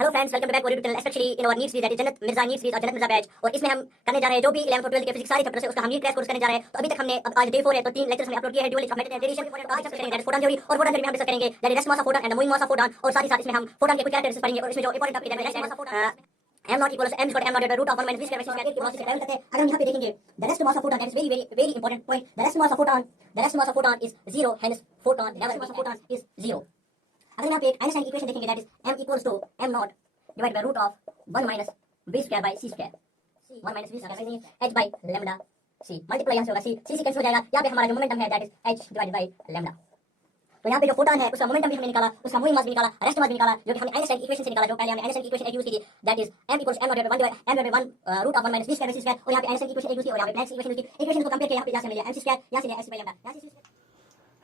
Hello friends, welcome back to YouTube channel, specially in our NEET series that is Jannat Mirza NEET series और जन्नत Mirza batch. और इसमें हम करने जा रहे हैं जो भी 11th और 12th के फिजिक्स सारे चैप्टर्स है उसका हम नीट क्रैश कोर्स करने जा रहे हैं। तो अभी तक हमने आज डे 4 है तो 3 लेक्चर्स हमने अपलोड किए हैं। ड्यूअल ऑफ रेडिएशन और आज करेंगे दैट फोटॉन थ्योरी, और फोटॉन थ्योरी में हम डिस्कस करेंगे that is rest mass of photon and the moving mass of photon. और साथ ही साथ इसमें हम फोटॉन के कुछ कैरेक्टरिस्टिक्स पढ़ेंगे और इसमें जो इंपॉर्टेंट टॉपिक है rest mass of photon m not equals m not divided by root of 1 minus v square by c square की प्रोसेस ट्रैवल करते हैं। अगर हम यहां पे देखेंगे the rest mass of photon that is very important point. The rest mass of photon is 0, hence photon never mass of photon is 0। अगर यहां पे एक आइंस्टाइन इक्वेशन देखेंगे that is m equals to m naught divided by root of 1 minus v square by c square, 1 minus v square h by lambda c multiply यहां से होगा c cancel हो जाएगा। यहां पे हमारा जो मोमेंटम है that is h divided by lambda। तो यहाँ पे जो फोटॉन है उसका मोमेंटम भी हमने निकाला, उसका मूविंग मास भी निकाला, रेस्ट मास भी निकाला, जो कि हमने आइंस्टाइन इक्वेशन से निकाला। जो पहले हमने आइंस्टाइन इक्वेशन एक यूज की थी that is m equals m divided by 1 root of 1 minus v square by c square। और यहाँ पे आइंस्टाइन की इक्वेशन एक यूज की और यहाँ पे प्लैंक्स इक्वेशन यूज की। इक्वेशन को कंपेयर किया, यहाँ पे यहाँ से मिला mc square, यहाँ से लिया h by lambda।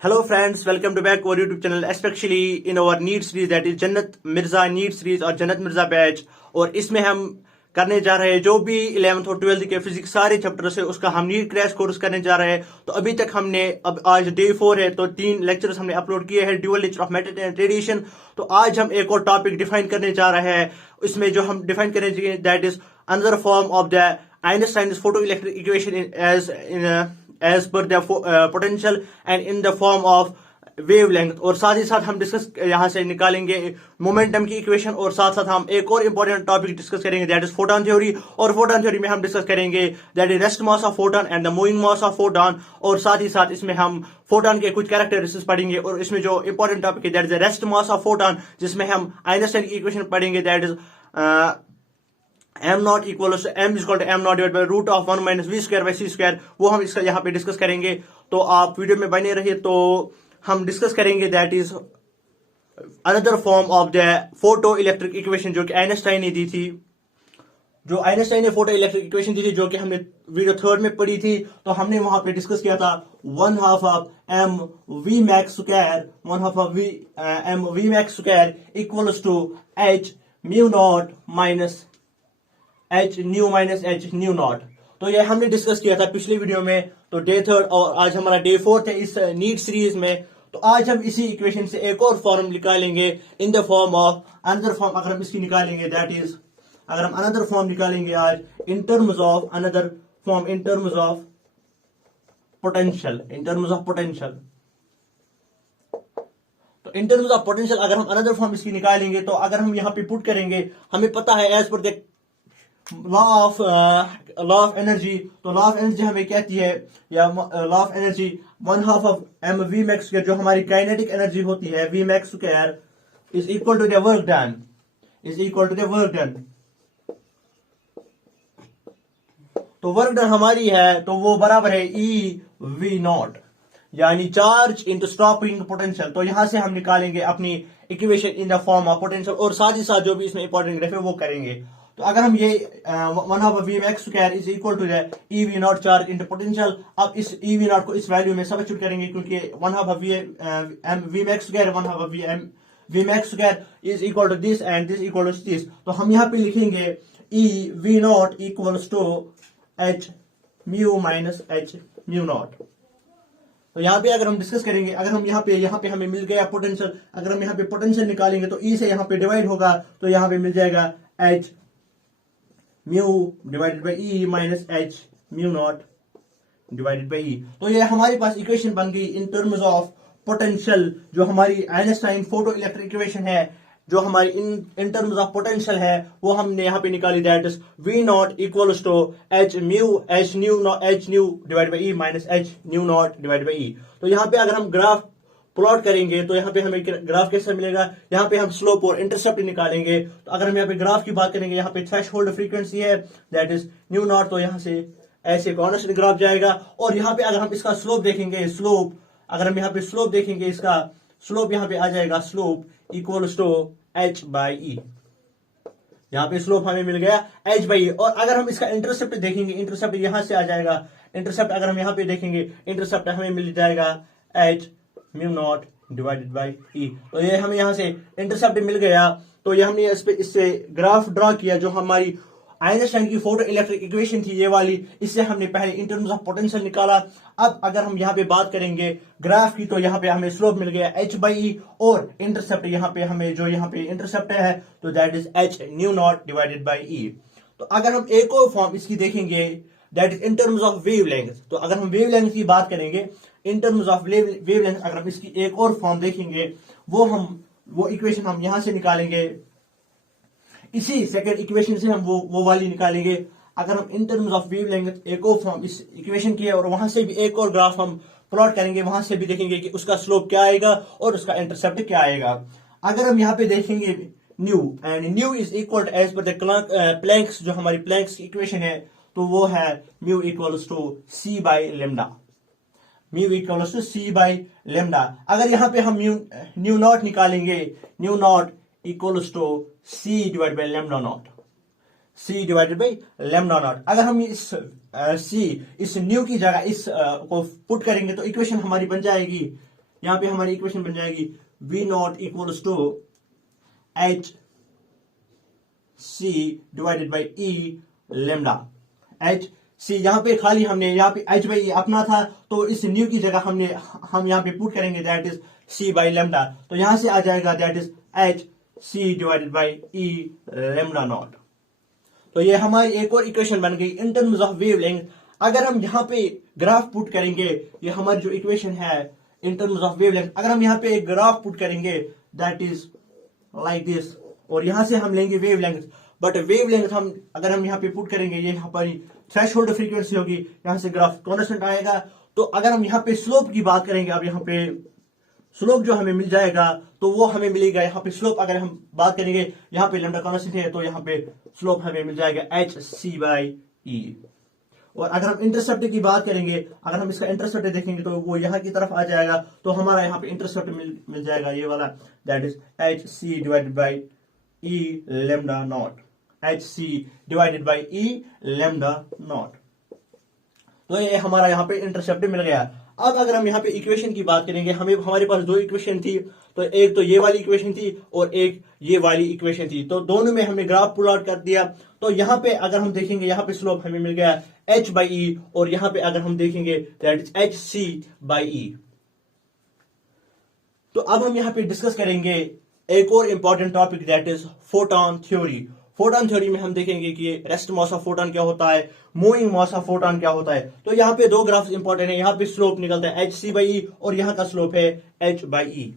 Hello friends, welcome to back our YouTube channel, especially in our NEET series that is जन्नत मिर्जा NEET series और जन्नत मिर्जा बैच। और इसमें हम करने जा रहे हैं जो भी 11th और 12th के फिजिक्स सारे चैप्टर्स है उसका हम नीट क्रैश कोर्स करने जा रहे हैं। तो अभी तक हमने अब आज डे 4 है तो 3 लेक्चर्स हमने अपलोड किए हैं, dual nature of matter and radiation. तो आज हम एक और टॉपिक डिफाइन करने जा रहे हैं। इसमें जो हम डिफाइन करेंगे that is another form of the Einstein's photo electric equation as per the potential and in the form of wavelength। और साथ ही साथ हम डिस्कस यहाँ से निकालेंगे मोमेंटम की इक्वेशन, और साथ साथ हम एक और इंपॉर्टेंट टॉपिक डिस्कस करेंगे दैट इज फोटॉन थ्योरी। और फोटॉन थ्योरी में हम डिस्कस करेंगे that is rest mass of photon and the moving mass of photon. और साथ ही साथ इसमें हम फोटॉन के कुछ कैरेक्टरिस्टिक्स पढ़ेंगे। और इसमें जो इंपॉर्टेंट टॉपिक है that is rest mass of photon, जिसमें हम आइंस्टाइन की इक्वेशन पढ़ेंगे that is m naught equals to m naught divided by root of 1 minus v square by c square। वो हम इसका यहाँ पे डिस्कस करेंगे। तो आप वीडियो में बने रहिए। तो हम डिस्कस करेंगे that is another form of the photo electric equation जो कि आइंस्टाइन ने दी थी, जो आइंस्टाइन ने फोटो इलेक्ट्रिक इक्वेशन दी थी, जो कि हमने वीडियो 3 में पढ़ी थी। तो हमने वहां पे डिस्कस किया था 1/2 of m v max square 1/2 of m v max square equals to h mu naught minus h nu naught. तो ये हमने डिस्कस किया था पिछली वीडियो में। तो डे 3 और आज हमारा डे 4 है इस नीट सीरीज में। तो आज हम इसी इक्वेशन से एक और फॉर्म निकालेंगे इन the form of another form. अगर हम इसकी निकालेंगे दैट इज, अगर हम अनदर फॉर्म निकालेंगे आज in terms of another form in terms of potential, in terms of potential. तो इन टर्म्स ऑफ पोटेंशियल अगर हम अनदर फॉर्म इसकी निकालेंगे तो अगर हम यहाँ पे पुट करेंगे, हमें पता है as per the law of energy. तो लॉ ऑफ एनर्जी हमें कहती है, या law of energy 1/2 of m v max square, जो हमारी काइनेटिक एनर्जी होती है v max square is equal to the work done, is equal to the work done. तो वर्क डन हमारी है तो वो बराबर है e v नॉट, यानी चार्ज इनटू स्टॉपिंग पोटेंशियल। तो यहां से हम निकालेंगे अपनी equation in the form of potential, और साथ ही साथ जो भी इसमें इंपॉर्टेंट ग्राफ है वो करेंगे। तो अगर हम ये 1/2 v max square is equal to the e v naught charge into potential, अब इस e v नॉट को इस वैल्यू में सब्स्टिट्यूट करेंगे, क्योंकि 1/2 v max square 1/2 v max square is equal to this and this equal to this. तो हम यहाँ पे लिखेंगे e v naught equals to h mu minus h mu naught. तो यहाँ पे अगर हम डिस्कस करेंगे, अगर हम यहाँ पे हमें मिल गया पोटेंशियल, अगर हम यहाँ पे पोटेंशियल निकालेंगे तो E से यहाँ पे डिवाइड होगा, तो यहाँ पे मिल जाएगा h mu divided by E minus h mu naught divided by E। तो ये हमारे पास इक्वेशन बन गई इन टर्म्स ऑफ पोटेंशियल, जो हमारी आइंस्टाइन फोटो इलेक्ट्रिक इक्वेशन है, जो हमारी इन टर्म्स ऑफ पोटेंशियल है वो हमने यहाँ पे निकाली that is v naught equals to h nu divide by E minus h nu naught divide by E। तो यहाँ पे अगर हम ग्राफ प्लॉट करेंगे तो यहाँ पे हमें ग्राफ कैसे मिलेगा, यहाँ पे हम स्लोप और इंटरसेप्ट निकालेंगे। तो अगर हम यहाँ पे ग्राफ की बात करेंगे, यहाँ पे थ्रेशोल्ड फ्रीक्वेंसी है दैट इज न्यू नॉट, तो यहाँ से ऐसे कॉन्स्टेंट ग्राफ जाएगा। और यहाँ पे अगर हम इसका स्लोप देखेंगे, स्लोप अगर हम यहाँ पे स्लोप देखेंगे, इसका स्लोप यहाँ पे आ जाएगा slope equals to h by E। यहाँ पे स्लोप हमें मिल गया h बाई E। और अगर हम इसका इंटरसेप्ट देखेंगे, इंटरसेप्ट यहाँ से आ जाएगा, इंटरसेप्ट अगर हम यहाँ पे देखेंगे, इंटरसेप्ट हमें मिल जाएगा h mu naught divided by E। तो ये हमें यहाँ से इंटरसेप्ट मिल गया। तो ये हमने इससे ग्राफ ड्रॉ किया जो हमारी आइंस्टाइन की फोटो इलेक्ट्रिक इक्वेशन थी ये वाली, इससे हमने पहले इन टर्म्स ऑफ पोटेंशियल निकाला। अब अगर हम यहाँ पे बात करेंगे ग्राफ की, तो यहाँ पे हमें स्लोप मिल गया h/e, और इंटरसेप्ट यहाँ पे हमें जो यहाँ पे इंटरसेप्ट है तो that is h nu not divided by e। तो अगर हम एक और फॉर्म इसकी देखेंगे that is in terms of wavelength, तो अगर हम वेवलेंथ की बात करेंगे इन टर्म्स ऑफ वेवलेंथ, अगर हम इसकी एक और फॉर्म देखेंगे वो इक्वेशन हम यहां से निकालेंगे, इसी सेकंड इक्वेशन से हम वो वाली निकालेंगे। अगर हम इन टर्म्स ऑफ वेवलेंथ एक और फॉर्म इस इक्वेशन की है और वहां से भी एक और ग्राफ हम प्लॉट करेंगे, वहां से भी देखेंगे कि उसका स्लोप क्या आएगा और उसका इंटरसेप्ट क्या आएगा। अगर हम यहाँ पे देखेंगे nu, and nu is equal as per the Planck's, जो हमारी प्लैंक्स की इक्वेशन है तो वो है mu equals to C by lambda, mu equals to C by lambda. अगर यहाँ पे हम न्यू नॉट निकालेंगे, nu naught equals to C divide by lambda naught, C divided by lambda naught. अगर हम इस न्यू की जगह इस को पुट करेंगे तो इक्वेशन हमारी बन जाएगी, यहाँ पे हमारी इक्वेशन बन जाएगी V naught equals to H C divided by E lambda. H C यहाँ पे खाली हमने यहाँ पे एच बाई अपना था, तो इस न्यू की जगह हम यहाँ पे पुट करेंगे that is C by lambda, तो यहां से आ जाएगा that is H C divided by E lambda naught. तो ये हमारी एक और इक्वेशन बन गई इन टर्म्स ऑफ वेवलेंथ। अगर हम यहाँ पे ग्राफ पुट करेंगे, ये हमारी जो इक्वेशन है इन टर्म्स ऑफ वेवलेंथ, अगर हम यहाँ पे एक ग्राफ पुट करेंगे दैट इज लाइक दिस, और यहां से हम लेंगे वेवलेंथ, बट वेवलेंथ हम अगर हम यहाँ पे पुट करेंगे ये हमारी थ्रेशोल्ड फ्रीक्वेंसी होगी, यहां से ग्राफ कांस्टेंट आएगा। तो अगर हम यहाँ पे स्लोप की बात करेंगे, अब यहाँ पे स्लोप जो हमें मिल जाएगा तो वो हमें मिलेगा यहाँ पे स्लोप, अगर हम बात करेंगे यहाँ पे लैम्डा कांस्टेंट है तो यहाँ पे स्लोप हमें मिल जाएगा एच सी बाई ई। और अगर हम इंटरसेप्ट की बात करेंगे, अगर हम इसका इंटरसेप्ट देखेंगे तो वो यहाँ की तरफ आ जाएगा, तो हमारा यहाँ पे इंटरसेप्ट मिल जाएगा ये वाला that is H C divided by E lambda naught, H C divided by E lambda naught. तो ये हमारा यहाँ पे इंटरसेप्ट मिल गया। अब अगर हम यहाँ पे इक्वेशन की बात करेंगे, हमारे पास दो इक्वेशन थी, तो एक तो ये वाली इक्वेशन थी और एक ये वाली इक्वेशन थी, तो दोनों में हमने ग्राफ पुल आउट कर दिया। तो यहाँ पे अगर हम देखेंगे यहाँ पे स्लोप हमें मिल गया h बाई ई, और यहाँ पे अगर हम देखेंगे that is H C by E. तो अब हम यहाँ पे डिस्कस करेंगे एक और important topic that is photon theory. Photon theory में हम देखेंगे कि रेस्ट मास ऑफ फोटॉन क्या होता है, मूविंग मास ऑफ फोटॉन क्या होता है। तो यहाँ पे दो ग्राफ्स इंपॉर्टेंट है, यहाँ पे स्लोप निकलता है एच सी बाई ई और यहाँ का स्लोप है एच बाई ई।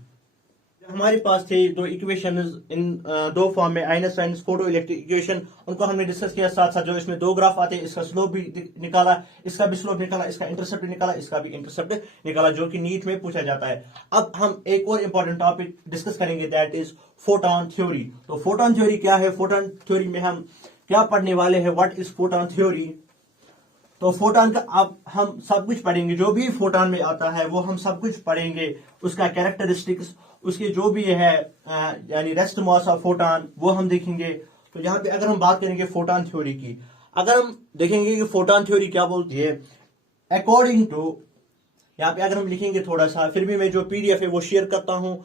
हमारे पास थे दो इक्वेशन इन दो फॉर्म में, आइंस्टाइन फोटो इलेक्ट्रिक इक्वेशन, उनको हमने डिस्कस किया। साथ साथ जो इसमें दो ग्राफ आते हैं, इसका स्लोप भी निकाला, इसका भी स्लोप निकाला, इसका इंटरसेप्ट निकाला, इसका भी इंटरसेप्ट निकाला, जो कि नीट में पूछा जाता है। अब हम एक और इंपॉर्टेंट टॉपिक डिस्कस करेंगे दैट इज फोटॉन थ्योरी। तो फोटॉन थ्योरी क्या है, फोटॉन थ्योरी में हम क्या पढ़ने वाले हैं, व्हाट इज फोटॉन थ्योरी। तो फोटॉन का अब हम सब कुछ पढ़ेंगे, जो भी फोटॉन में आता है वो हम सब कुछ पढ़ेंगे, उसका कैरेक्टरिस्टिक्स, उसके जो भी है यानी रेस्ट मास ऑफ फोटॉन वो हम देखेंगे। तो यहाँ पे अगर हम बात करेंगे फोटॉन थ्योरी की, अगर हम देखेंगे कि फोटॉन थ्योरी क्या बोलती है, अकॉर्डिंग टू, यहाँ पे अगर हम लिखेंगे थोड़ा सा, फिर भी मैं जो पीडीएफ है वो शेयर करता हूं।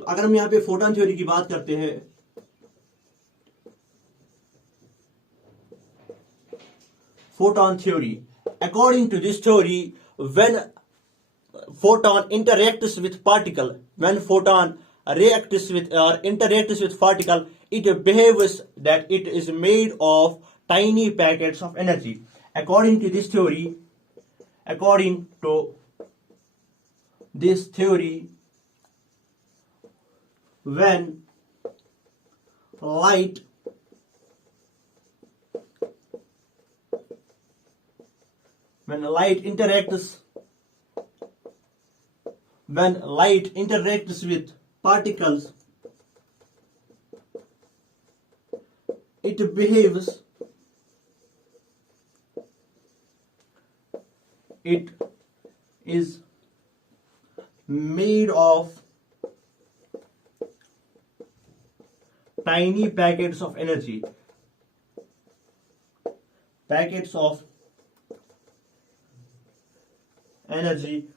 तो अगर हम यहाँ पे फोटॉन थ्योरी की बात करते हैं, photon theory. According to this theory, when photon interacts with particle, when photon reacts with or interacts with particle, it behaves that it is made of tiny packets of energy. According to this theory, when light interacts with particles, it behaves, it is made of tiny packets of energy,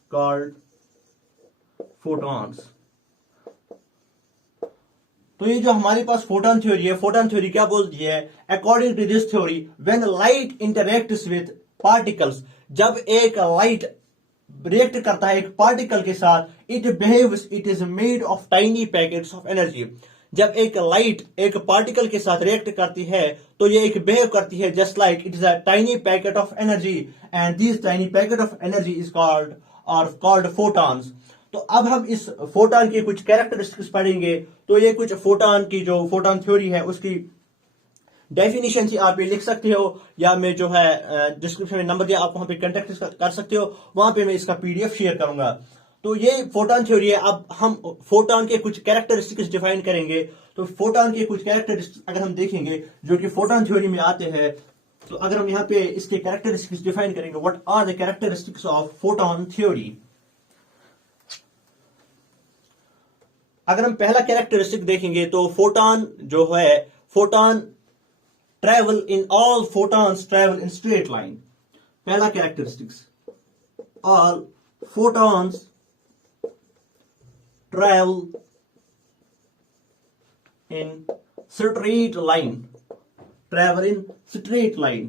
called photons. तो ये जो हमारे पास photon theory है, photon theory क्या बोलती है? According to this theory, when light interacts with particles, जब एक लाइट रिएक्ट करता है एक पार्टिकल के साथ, it behaves, it is made of tiny packets of energy. जब एक लाइट एक पार्टिकल के साथ रिएक्ट करती है तो ये एक बिहेव करती है just like it is a tiny packet of energy, and this tiny packet of energy is called photons. तो अब हम इस फोटॉन की कुछ कैरेक्टरिस्टिक्स पढ़ेंगे। तो ये कुछ फोटॉन की जो फोटॉन थ्योरी है उसकी डेफिनेशन थी, आप ये लिख सकते हो, या मैं जो है डिस्क्रिप्शन में नंबर दिया, आप वहां पे कांटेक्ट कर सकते हो, वहां पे मैं इसका पीडीएफ शेयर करूंगा। तो ये फोटॉन थ्योरी है। अब हम फोटॉन के कुछ कैरेक्टरिस्टिक्स डिफाइन करेंगे। तो फोटॉन के कुछ कैरेक्टरिस्टिक्स अगर हम देखेंगे जो कि फोटॉन थ्योरी में आते हैं, तो अगर हम यहाँ पे इसके कैरेक्टरिस्टिक्स डिफाइन करेंगे, what are the characteristics of photon theory. अगर हम पहला कैरेक्टरिस्टिक देखेंगे तो फोटॉन जो है, photon travel in all photons travel in straight line। पहला characteristics, all photons travel in straight line, travel in straight line।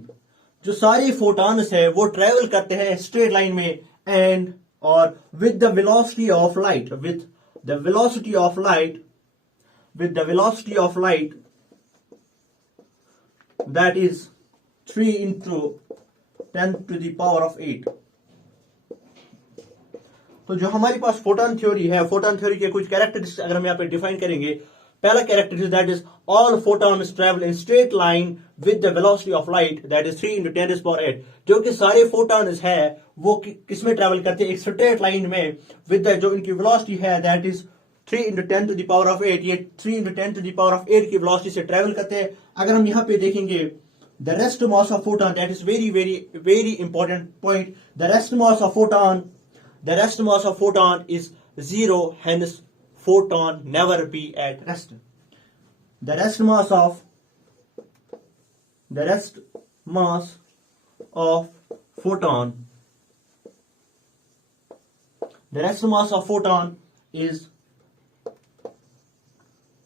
जो सारे फोटॉन्स है वो ट्रेवल करते हैं स्ट्रेट लाइन में, एंड और with the velocity of light, with the velocity of light, with the velocity of light that is 3 into 10 to the power of 8। तो जो हमारे पास फोटॉन थ्योरी है, फोटॉन थ्योरी के कुछ कैरेक्टरिस्टिक्स अगर हम यहाँ पे डिफाइन करेंगे, पहला characteristic that is all photons travel in straight line with the velocity of light, that is 3 into 10 to the power 8। जो कि सारे फोटॉन्स है वो किसमें ट्रेवल करते हैं? एक स्ट्रेट लाइन में, विद जो इनकी वेलोसिटी है that is 3 into 10 to the power of 8। ये 3 into 10 to the power of 8 की वेलोसिटी से ट्रेवल करते हैं। अगर हम यहाँ पे देखेंगे the rest mass of photon, that is very very very important point, the rest mass of photon, the rest mass of photon is 0, hence photon never be at rest। the rest mass of photon, the rest mass of photon is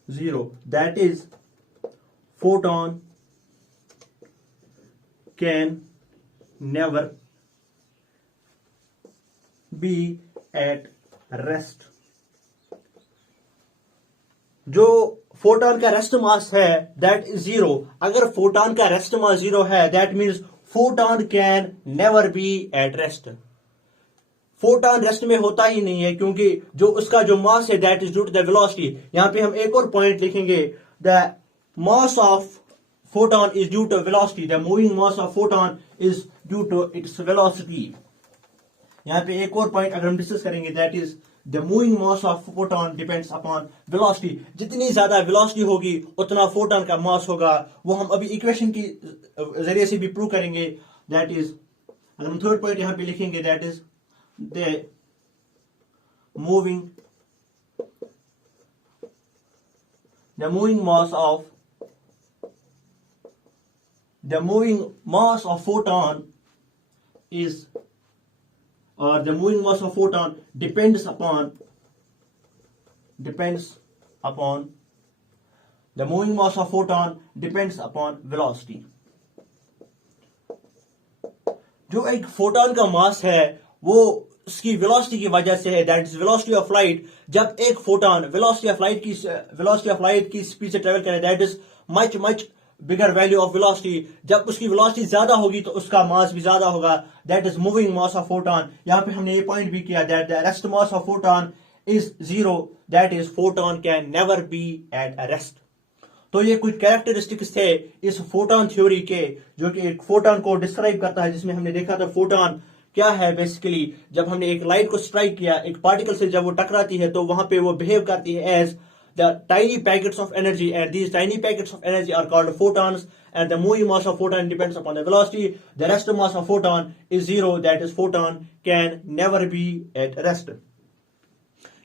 0, that is photon can never be at rest। जो photon का rest mass है that is 0। अगर photon का rest mass 0 है that means photon can never be at rest. Photon rest में होता ही नहीं है क्योंकि जो उसका जो मास है that is due to the velocity. यहां पे हम एक और पॉइंट लिखेंगे, the mass of photon is due to velocity, the moving mass of photon is due to its velocity. यहां पे एक और पॉइंट अगर हम डिस्कस करेंगे that is the moving mass of photon depends upon velocity. जितनी ज्यादा वेलोसिटी होगी उतना फोटॉन का मास होगा। वो हम अभी इक्वेशन की जरिए से भी प्रूव करेंगे। दैट इज, अगर हम थर्ड पॉइंट यहां पे लिखेंगे that is the moving mass of photon is, or the moving mass of photon depends upon the moving mass of photon depends upon velocity। जो एक फोटॉन का मास है वो उसकी वेलोसिटी की वजह से है, that is velocity of light. जब एक फोटॉन वेलोसिटी ऑफ लाइट की स्पीड से ट्रेवल करे that is much much bigger value of velocity. जब उसकी वेलोसिटी ज्यादा होगी तो उसका मास भी ज्यादा होगा, that is moving mass of photon. यहां पे हमने ये पॉइंट भी किया that the rest mass of photon is 0, that is photon can never be at a rest. तो ये कुछ कैरेक्टरिस्टिक्स थे इस फोटॉन थ्योरी के जो कि एक फोटॉन को डिस्क्राइब करता है, जिसमें हमने देखा था फोटॉन क्या है। बेसिकली जब हमने एक लाइट को स्ट्राइक किया एक पार्टिकल से, जब वो टकराती है तो वहां पे वो बिहेव करती है as the tiny packets of energy, and these tiny packets of energy are called photons, and the moving mass of photon depends upon the velocity. The rest mass of photon is 0, that is photon can never be at rest.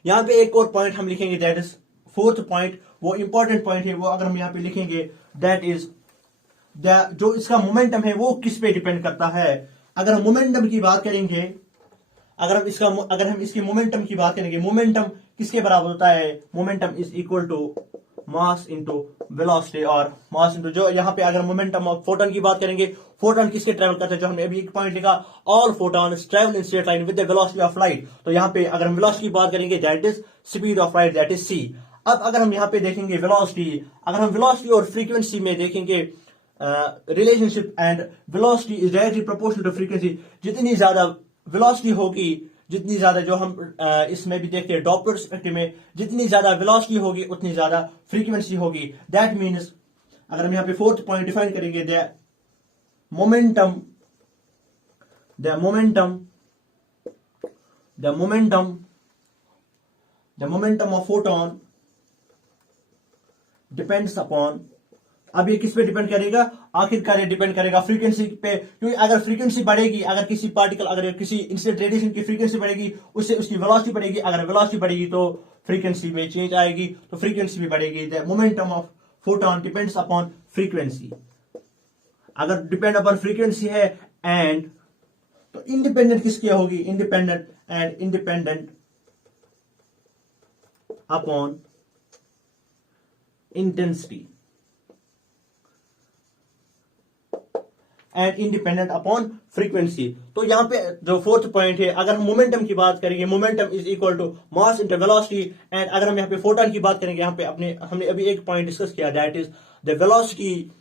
यहां पे एक और point हम लिखेंगे that is fourth point, वो important point है। वो अगर हम यहाँ पे लिखेंगे दैट इज जो इसका मोमेंटम है वो किस पे डिपेंड करता है। अगर हम मोमेंटम की बात करेंगे, अगर हम इसकी मोमेंटम की बात करेंगे, मोमेंटम किसके बराबर होता है? Momentum is equal to mass into velocity और मास इंटू जो यहाँ पे अगर मोमेंटम ऑफ फोटोन की बात करेंगे, फोटोन किसके ट्रेवल करते हैं, जो हमने अभी एक पॉइंट लिखा, all photons travel in straight line with the velocity of light. तो यहाँ पे अगर हम वेलोसिटी की बात करेंगे that is speed of light, that is C. अब अगर हम यहाँ पे देखेंगे वेलोसिटी, अगर हम वेलोसिटी और फ्रीक्वेंसी में देखेंगे relationship, and velocity is directly proportional to frequency. जितनी ज्यादा वेलोसिटी होगी, जितनी ज्यादा जो हम इसमें भी देखते हैं डॉपलर इफेक्ट में, जितनी ज्यादा वेलोसिटी होगी उतनी ज्यादा फ्रीक्वेंसी होगी। दैट मीन्स अगर हम यहाँ पे फोर्थ पॉइंट डिफाइन करेंगे, the momentum of photon depends upon, अब ये किस पे डिपेंड करेगा, आखिरकार ये डिपेंड करेगा फ्रीक्वेंसी पे। क्योंकि अगर फ्रीक्वेंसी बढ़ेगी, अगर किसी पार्टिकल, अगर किसी इंसिडेंट रेडिएशन की फ्रीक्वेंसी बढ़ेगी, उससे उसकी वेलोसिटी बढ़ेगी। अगर वेलोसिटी बढ़ेगी तो फ्रीक्वेंसी में चेंज आएगी, तो फ्रीक्वेंसी भी बढ़ेगी। The momentum of photon depends upon frequency. अगर डिपेंड अपॉन फ्रीक्वेंसी है एंड, तो इंडिपेंडेंट किसकी होगी, independent upon intensity and independent upon frequency. तो यहां पे जो फोर्थ पॉइंट है, अगर हम मोमेंटम की बात करेंगे, momentum is equal to mass into velocity. And अगर हम यहाँ पे फोटोन की बात करेंगे, यहाँ पे हमने अभी एक पॉइंट डिस्कस किया, that is the velocity,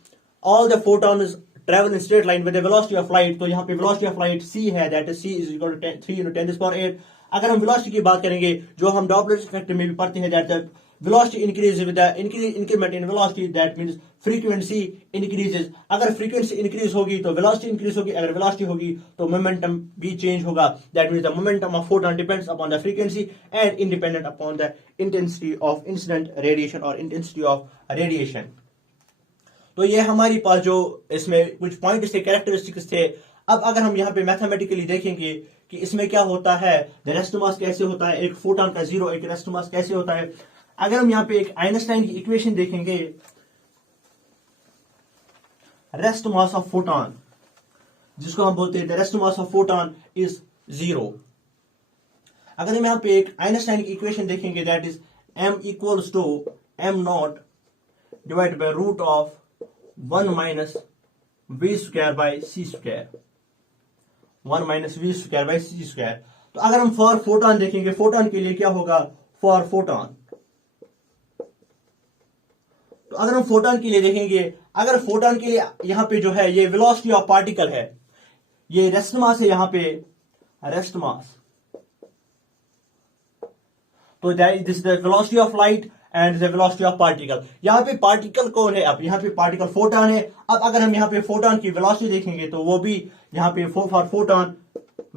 all the photons travel in straight line with the velocity of light. तो यहाँ पे वेलोसिटी ऑफ लाइट c है, that is c is equal to 3 × 10⁸। अगर हम वेलोसिटी की बात करेंगे, जो हम डॉपलर इफेक्ट में भी पढ़ते हैं, that velocity increases with the increment in velocity, that means frequency increases। अगर frequency increase होगी तो velocity increase होगी, अगर velocity होगी तो momentum भी change होगा। that means the momentum of photon depends upon the frequency and independent upon the intensity of incident radiation or intensity of radiation। तो ये हमारी पास जो इसमें कुछ पॉइंट्स थे, कैरेक्टरिस्टिक्स थे। अब अगर हम यहाँ पे मैथमेटिकली देखेंगे कि इसमें क्या होता है, रेस्ट मास कैसे होता है, एक फोटॉन का जीरो, एक रेस्ट मास कैसे होता है। अगर हम यहाँ पे एक आइंस्टाइन की इक्वेशन देखेंगे, रेस्ट मास ऑफ फोटॉन, जिसको हम बोलते हैं rest mass of photon is 0। अगर हम यहाँ पे एक आइंस्टाइन की इक्वेशन देखेंगे, that is m equals to m0 divide by root of 1 minus v square by c square, 1 minus v square by c square. तो अगर हम फॉर फोटॉन देखेंगे, फोटॉन के लिए क्या होगा, फॉर फोटॉन, तो अगर हम फोटॉन के लिए देखेंगे, अगर फोटॉन के लिए यहां पे जो है ये वेलोसिटी ऑफ पार्टिकल है, ये रेस्ट मास है, यहां पे रेस्ट मास, तो this is the velocity of light and the velocity of particle. यहां पे पार्टिकल कौन है, अब यहां पे पार्टिकल फोटॉन है। अब अगर हम यहां पे फोटॉन की वेलोसिटी देखेंगे, तो वो भी यहां पे for photon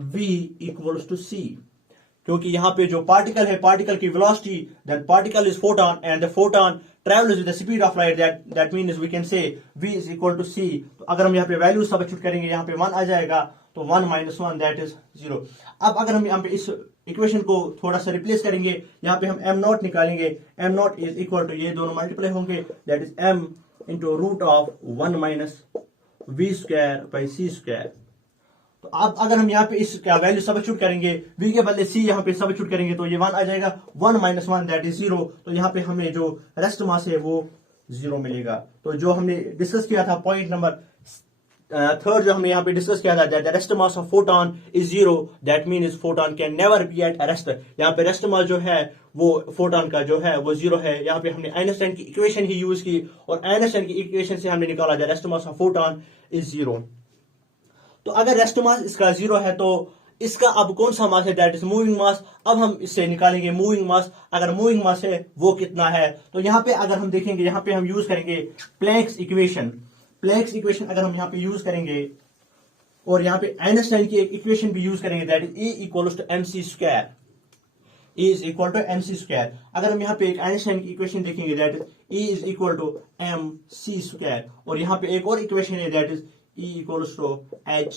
v equals to c, क्योंकि यहां पे जो पार्टिकल है, पार्टिकल की velocity, that particle is photon and the photon travels with the speed of light, that means we can say v is equal to c। तो अगर हम यहाँ पे वैल्यू सब्स्टिट्यूट करेंगे, यहाँ पे 1 आ जाएगा, तो 1 माइनस 1 दैट इज 0। अब अगर हम यहाँ पे इस इक्वेशन को थोड़ा सा रिप्लेस करेंगे, यहाँ पे हम m0 निकालेंगे, m0 इज इक्वल टू, ये दोनों मल्टीप्लाई होंगे, that is m into root of 1 minus v square by c square. तो अब अगर हम यहाँ पे इसका वैल्यू सब्स्टिट्यूट करेंगे, v के बदले c यहाँ पे सब्स्टिट्यूट करेंगे, तो ये 1 आ जाएगा, 1 माइनस 1 दैट इज 0। तो यहाँ पे हमें जो रेस्ट मास है वो 0 मिलेगा। तो जो हमने डिस्कस किया था पॉइंट नंबर थर्ड, जो हमने यहाँ पे डिस्कस किया था, that the rest mass of photon is 0, that means photon can never be at rest. यहाँ पे रेस्ट मास जो है वो फोटॉन का जो है वो 0 है। यहाँ पे हमने आइंस्टाइन की इक्वेशन ही यूज की, और आइंस्टाइन की इक्वेशन से हमने निकाला the rest mass of photon is 0। तो अगर रेस्ट मास इसका 0 है, तो इसका अब कौन सा मास है, दैट इज मूविंग मास। अब हम इससे निकालेंगे मूविंग मास। अगर मूविंग मास है वो कितना है, तो यहाँ पे अगर हम देखेंगे, यहाँ पे हम यूज करेंगे प्लैंक्स इक्वेशन। प्लैंक्स इक्वेशन अगर हम यहाँ पे यूज करेंगे, और यहाँ पे आइंस्टाइन की एक इक्वेशन भी यूज करेंगे, that is E equals to mc square, E is equal to mc square. अगर हम यहाँ पे एक आइंस्टाइन की इक्वेशन देखेंगे, that is E is equal to mc square, और यहाँ पे एक और इक्वेशन है, that is E equals to h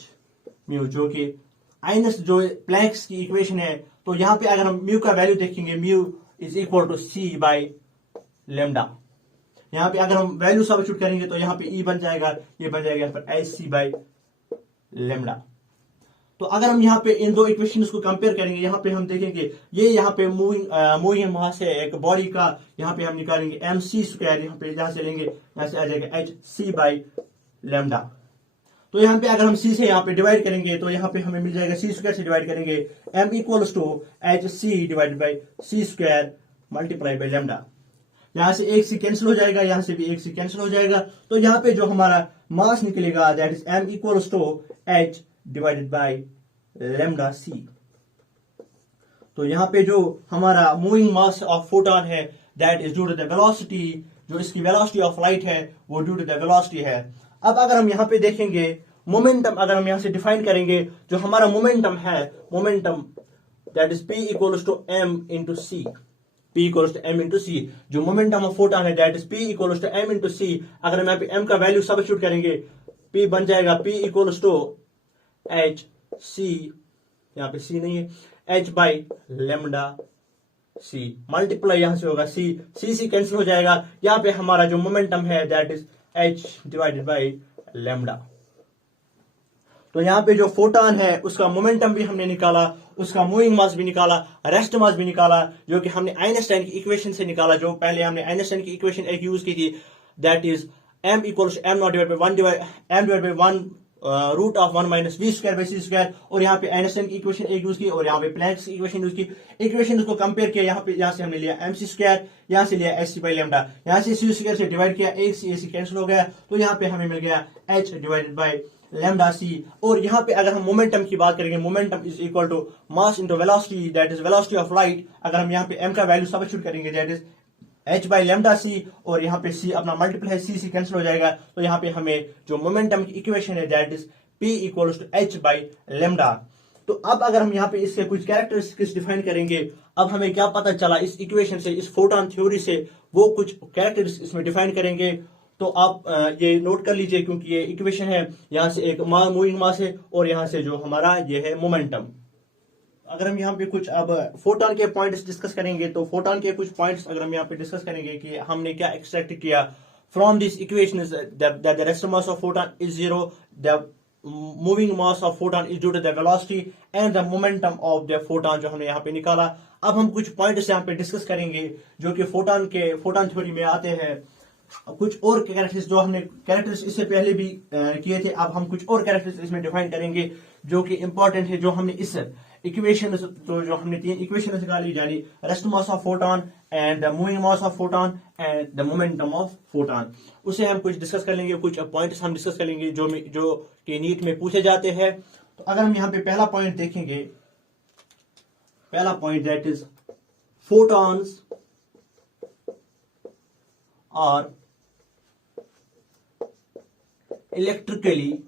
mu, जो कि आइंस्टाइन जो प्लैंक्स की इक्वेशन है। तो यहाँ पे अगर हम म्यू का वैल्यू देखेंगे, mu is equal to c by lambda. यहाँ पे अगर हम वैल्यू सब्स्टिट्यूट करेंगे, तो यहाँ पे E बन जाएगा, ये बन जाएगा यहाँ पर hc बाई लेमडा। तो अगर हम यहाँ पे इन दो इक्वेशंस को कंपेयर करेंगे, यहाँ पे हम देखेंगे ये यहाँ पे मूविंग मास है एक बॉडी का, यहाँ पे हम निकालेंगे mc², यहाँ से लेंगे, यहाँ से आ जाएगा hc/λ। तो यहाँ पे अगर हम c से यहाँ पे डिवाइड करेंगे तो यहाँ पे हमें मिल जाएगा c² से डिवाइड करेंगे m = hc/c² मल्टीप्लाई बाई λ। यहाँ से एक सी कैंसिल हो जाएगा, यहाँ से भी एक सी कैंसिल हो जाएगा, तो यहाँ पे जो हमारा मास निकलेगा that is m = h divided by λc। तो यहाँ पे जो हमारा मूविंग मास ऑफ फोटॉन है that is due to the velocity, जो इसकी वेलोसिटी ऑफ लाइट है वो ड्यू टू द वेलोसिटी है। अब अगर हम यहाँ पे देखेंगे मोमेंटम, अगर हम यहाँ से डिफाइन करेंगे जो हमारा मोमेंटम है, momentum that is p = m × c, p = m × c, जो मोमेंटम ऑफ फोटॉन है that is p = m × c। अगर हम यहाँ पे m का वैल्यू सब्स्टिट्यूट करेंगे, p बन जाएगा p = h c, यहाँ पे c नहीं है, h/λc मल्टीप्लाई यहाँ से होगा c कैंसिल हो जाएगा, यहाँ पे हमारा जो मोमेंटम है that is h divided by λ। तो यहाँ पे जो फोटॉन है उसका मोमेंटम भी हमने निकाला, उसका मूविंग मास भी निकाला, रेस्ट मास भी निकाला, जो कि हमने आइंस्टाइन की इक्वेशन से निकाला। जो पहले हमने आइंस्टाइन की इक्वेशन एक यूज की थी that is m = m/1 root of 1 - v²/c², और यहाँ पे आइंस्टाइन की इक्वेशन एक यूज की और यहाँ पे प्लैंक की इक्वेशन यूज की। इक्वेशन को कंपेयर किया, यहाँ से हमने लिया mc², यहाँ से लिया hc/λ, यहाँ से c² से डिवाइड किया, एक सी कैंसिल हो गया, तो यहाँ पे हमें मिल गया h डिवाइडेड बाई λc। और यहाँ पे अगर हम मोमेंटम की बात करेंगे, momentum is equal to mass into velocity that is velocity of light. अगर हम यहाँ पे m का वैल्यू सब्स्टिट्यूट करेंगे दैट इज h/λc, और यहाँ पे c अपना मल्टीप्लाई c कैंसिल हो जाएगा, तो यहाँ पे हमें जो मोमेंटम की इक्वेशन है दैट इज p = h/λ। तो अब अगर हम यहाँ पे इसके कुछ कैरेक्टरिस्टिक्स डिफाइन करेंगे, अब हमें क्या पता चला इस इक्वेशन से, इस फोटॉन थ्योरी से, वो कुछ कैरेक्टरिस्टिक्स इसमें डिफाइन करेंगे। तो आप ये नोट कर लीजिए, क्योंकि ये इक्वेशन है, यहाँ से एक मूविंग मास है और यहाँ से जो हमारा ये है मोमेंटम। अगर हम यहाँ पे कुछ अब फोटॉन के पॉइंट्स डिस्कस करेंगे, तो फोटॉन के कुछ पॉइंट्स अगर हम यहाँ पे डिस्कस करेंगे कि हमने क्या एक्सट्रैक्ट किया from this equation, that the rest mass of photon is 0, the moving mass of photon is due to the velocity and the momentum of the photon, जो हमने यहाँ पे निकाला। अब हम कुछ पॉइंट्स यहाँ पे डिस्कस करेंगे जो कि फोटॉन थ्योरी में आते हैं। कुछ और कैरेक्टरिस्टिक्स जो हमने कैरेक्टरिस्टिक्स इससे पहले भी किए थे, अब हम कुछ और कैरेक्टरिस्टिक्स इसमें डिफाइन करेंगे जो कि इंपॉर्टेंट है, जो हमने इस इक्वेशन, तो जो हमने 3 इक्वेशन निकाली, यानी rest mass of photon and the moving mass of photon and the momentum of photon, उसे हम कुछ डिस्कस कर लेंगे। कुछ पॉइंट्स हम डिस्कस कर लेंगे जो कि नीट में पूछे जाते हैं। तो अगर हम यहाँ पे पहला पॉइंट देखेंगे, पहला point that is photons are electrically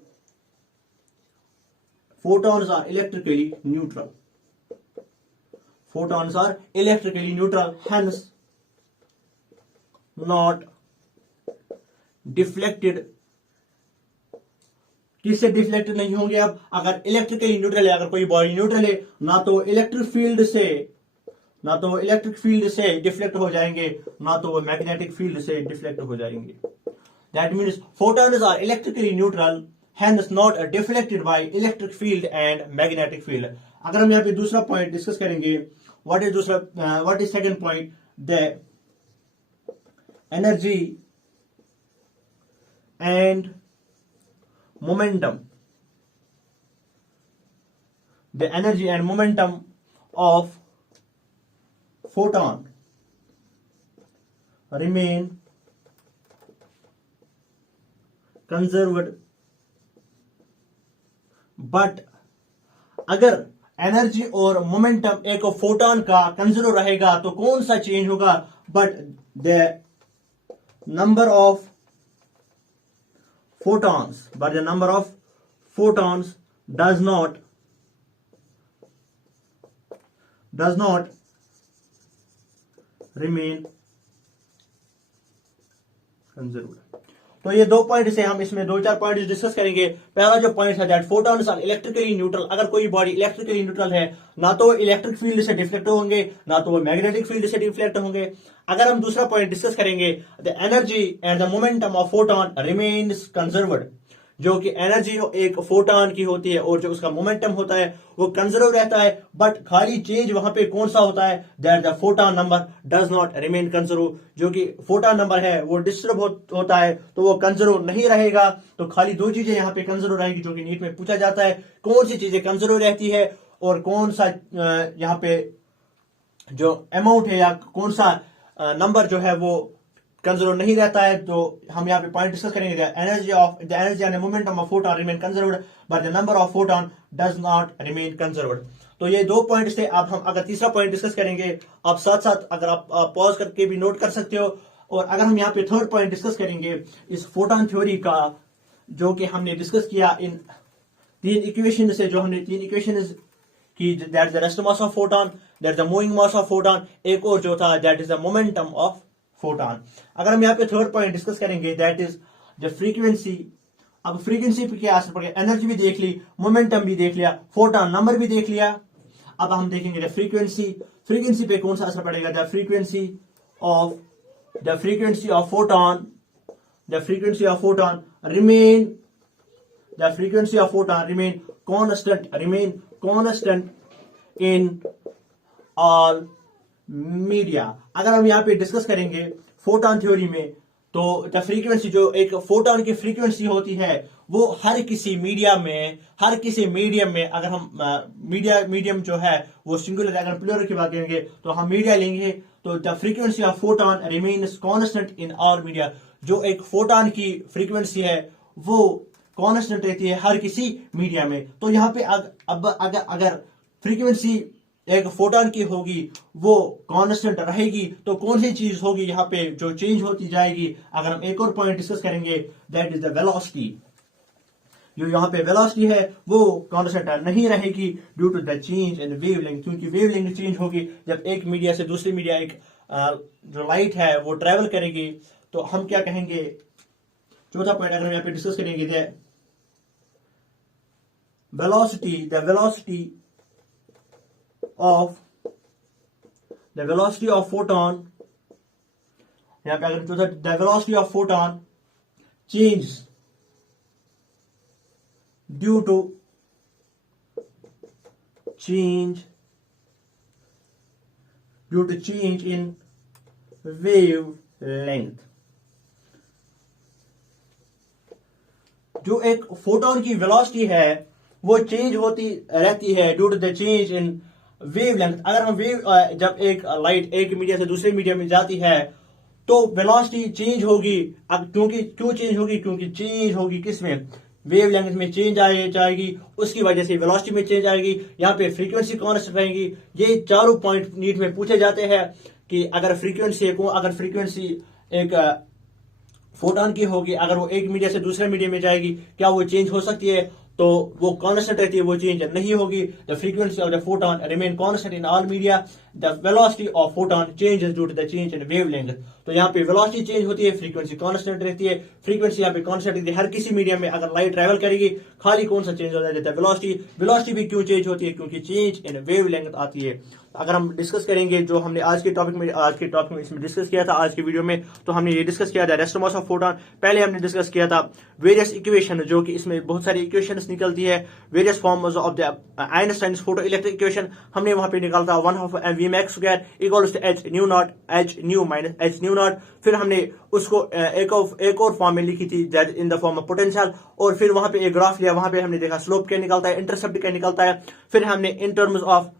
neutral. Photons are electrically neutral, hence not deflected. किससे डिफ्लेक्टेड नहीं होंगे? अब अगर इलेक्ट्रिकली न्यूट्रल है, अगर कोई बॉडी न्यूट्रल है, ना तो इलेक्ट्रिक फील्ड से डिफ्लेक्ट हो जाएंगे, ना तो वो मैग्नेटिक फील्ड से डिफ्लेक्ट हो जाएंगे। That means photons are electrically neutral, hence not deflected by electric field and magnetic field. अगर हम यहाँ पे दूसरा पॉइंट डिस्कस करेंगे, what is second point? The energy and momentum. The energy and momentum of photon remain conserved, but अगर energy और momentum एक photon का कंजर्व रहेगा तो कौन सा चेंज होगा? But the number of photons does not remain conserved. तो ये 2 पॉइंट से हम इसमें 2-4 पॉइंट डिस्कस करेंगे। पहला जो पॉइंट है that photons are electrically neutral. अगर कोई बॉडी इलेक्ट्रिकली न्यूट्रल है, ना तो वो इलेक्ट्रिक फील्ड से डिफ्लेक्ट होंगे, ना तो वो मैग्नेटिक फील्ड से डिफ्लेक्ट होंगे। अगर हम दूसरा पॉइंट डिस्कस करेंगे, the energy and the momentum of photon remains conserved, जो कि एनर्जी एक फोटॉन की होती है और जो उसका मोमेंटम होता है वो कंजर्व रहता है, बट खाली चेंज वहां पे कौन सा होता है, that the photon number does not remain conserve. जो कि फोटॉन नंबर है वो डिस्टर्ब होता है तो वो कंजर्व नहीं रहेगा। तो खाली दो चीजें यहाँ पे कंजर्व रहेगी जो कि नीट में पूछा जाता है, कौन सी चीजें कंजर्व रहती है और कौन सा यहाँ पे जो अमाउंट है या कौन सा नंबर जो है वो कंजर्व नहीं रहता है। तो हम यहाँ पे पॉइंट डिस्कस करेंगे, energy and momentum of photon remain conserved but the number of photon does not remain conserved. तो ये दो पॉइंट्स थे। अब हम अगर तीसरा पॉइंट डिस्कस करेंगे, आप साथ साथ अगर आप पॉज करके भी नोट कर सकते हो। और अगर हम यहाँ पे थर्ड पॉइंट डिस्कस करेंगे इस फोटॉन थ्योरी का, जो कि हमने डिस्कस किया इन तीन इक्वेशन से, जो हमने तीन इक्वेशन की, that is the rest mass of photon, that is the moving mass of photon, एक और जो था that is the momentum of photon. अगर हम यहाँ पे थर्ड पॉइंट डिस्कस करेंगे दैट इज द फ्रीक्वेंसी। अब फ्रीक्वेंसी पे क्या असर पड़ेगा, एनर्जी भी देख ली, मोमेंटम भी देख लिया, फोटॉन नंबर भी देख लिया। अब हम देखेंगे द फ्रीक्वेंसी पे कौन सा असर पड़ेगा, the frequency of photon remain constant in all media. अगर हम यहाँ पे डिस्कस करेंगे फोटॉन थ्योरी में, तो द फ्रीक्वेंसी, जो एक फोटॉन की फ्रीक्वेंसी होती है वो हर किसी मीडियम में, अगर हम मीडियम जो है वो सिंगुलर, अगर प्लूरल की बात करेंगे तो हम मीडिया लेंगे, तो the frequency of photon remains constant in all media. जो एक फोटॉन की फ्रीक्वेंसी है वो कांस्टेंट रहती है हर किसी मीडिया में। तो यहाँ पे अगर फ्रीक्वेंसी एक फोटॉन की होगी वो कांस्टेंट रहेगी, तो कौन सी चीज होगी यहाँ पे जो चेंज होती जाएगी। अगर हम एक और पॉइंट डिस्कस करेंगे दैट इज द वेलोसिटी। जो यहाँ पे वेलोसिटी है वो कांस्टेंट नहीं रहेगी due to the change in wavelength, क्योंकि वेवलेंथ चेंज होगी जब एक मीडिया से दूसरी मीडिया, एक जो लाइट है वो ट्रेवल करेगी। तो हम क्या कहेंगे, चौथा पॉइंट अगर हम यहाँ पे डिस्कस करेंगे, the velocity of photon, यहाँ पे अगर चौथा, the velocity of photon change due to change in wavelength। जो एक फोटोन की वेलोसिटी है वो चेंज होती रहती है due to the change in wavelength. अगर हम जब एक लाइट एक मीडिया से दूसरे मीडिया में जाती है तो वेलोसिटी चेंज होगी। क्यों चेंज होगी, क्योंकि चेंज होगी किसमें, वेवलेंथ में चेंज जाएगी, उसकी वजह से वेलोसिटी में चेंज आएगी। यहाँ पे फ्रीक्वेंसी कांस्टेंट रहेगी। ये चारों पॉइंट नीट में पूछे जाते हैं कि अगर फ्रीक्वेंसी एक फोटॉन की होगी, अगर वो एक मीडिया से दूसरे मीडिया में जाएगी, क्या वो चेंज हो सकती है, तो वो कांस्टेंट रहती है, वो चेंज नहीं होगी। The frequency of the photon remain constant in all media, the velocity of photon changes due to the change in wavelength. तो यहाँ पे वेलोसिटी चेंज होती है, फ्रीक्वेंसी कांस्टेंट रहती है। फ्रीक्वेंसी यहाँ पे कांस्टेंट रहती है हर किसी मीडियम में। अगर लाइट ट्रेवल करेगी, खाली कौन सा चेंज हो जाता है, वेलोसिटी भी क्यों चेंज होती है, क्योंकि चेंज इन वेवलेंथ आती है। अगर हम डिस्कस करेंगे जो हमने आज के टॉपिक में इसमें डिस्कस किया था आज के वीडियो में, तो हमने ये डिस्कस किया था रेस्ट मास ऑफ फोटॉन। पहले हमने डिस्कस किया था वेरियस इक्वेशन, जो कि इसमें बहुत सारी इक्वेशंस निकलती है, various forms of the Einstein's photo electric equation. हमने वहां पे निकाला था 1/2 equals to h nu minus h nu naught. फिर हमने उसको एक और फॉर्म में लिखी थी that in the form of potential, और फिर वहां पे एक ग्राफ लिया, वहां पे हमने देखा स्लोप क्या निकलता है, इंटरसेप्ट क्या निकलता है। फिर हमने इन टर्म्स ऑफ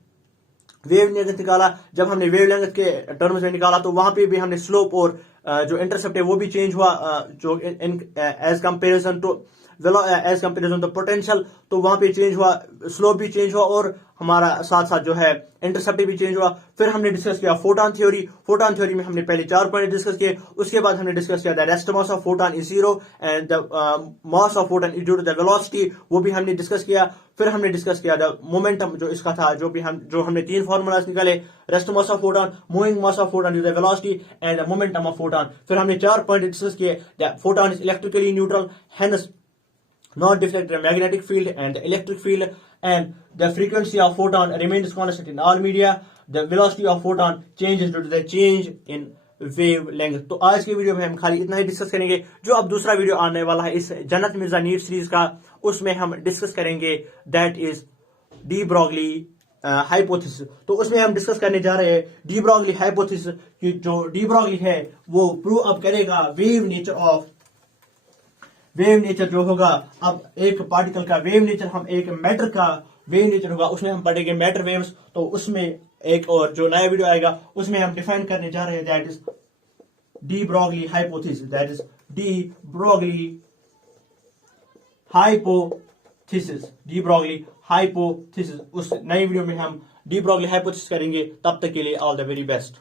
वेवलेंथ निकाला। जब हमने वेवलेंथ के टर्म्स में निकाला तो वहां पे भी हमने स्लोप और जो इंटरसेप्ट है वो भी चेंज हुआ, जो एज कंपेरिजन टू पोटेंशियल, तो वहां पे चेंज हुआ, स्लोप भी चेंज हुआ और हमारा साथ साथ जो है इंटरसेप्ट भी चेंज हुआ। फिर हमने डिस्कस किया फोटॉन थ्योरी में हमने पहले 4 पॉइंट डिस्कस किए। उसके बाद हमने डिस्कस किया the rest mass of photon is 0 and the mass of photon is due to the velocity, वो भी हमने डिस्कस किया। फिर हमने डिस्कस किया द मोमेंटम, जो इसका था, जो हमने 3 फार्मूलाज निकाले, rest mass of photon, moving mass of photon due to the velocity and the momentum of photon. फिर हमने 4 पॉइंट डिस्कस किए, the photon is electrically neutral, hence not deflect the magnetic field and the electric field, and the frequency of photon remains constant in all media. The velocity of photon changes due to the change in wave length. तो आज की video में हम खाली इतना ही discuss करेंगे। जो अब दूसरा वीडियो आने वाला है इस जन्नत मिर्जा नीट सीरीज का, उसमें हम डिस्कस करेंगे that is de Broglie hypothesis. तो उसमें हम डिस्कस करने जा रहे हैं डी ब्रॉगली हाइपोथेसिस कि जो डी ब्रॉगली है वो प्रूव अप करेगा वेव नेचर जो होगा। अब एक पार्टिकल का वेव नेचर, हम एक मैटर का वेव नेचर होगा, उसमें हम पढ़ेंगे मैटर वेव्स। तो उसमें एक और जो नया वीडियो आएगा उसमें हम डिफाइन करने जा रहे हैं that is de Broglie hypothesis, that is de Broglie hypothesis. उस नई वीडियो में हम डी ब्रॉगली हाइपोथेसिस करेंगे। तब तक के लिए ऑल द वेरी बेस्ट।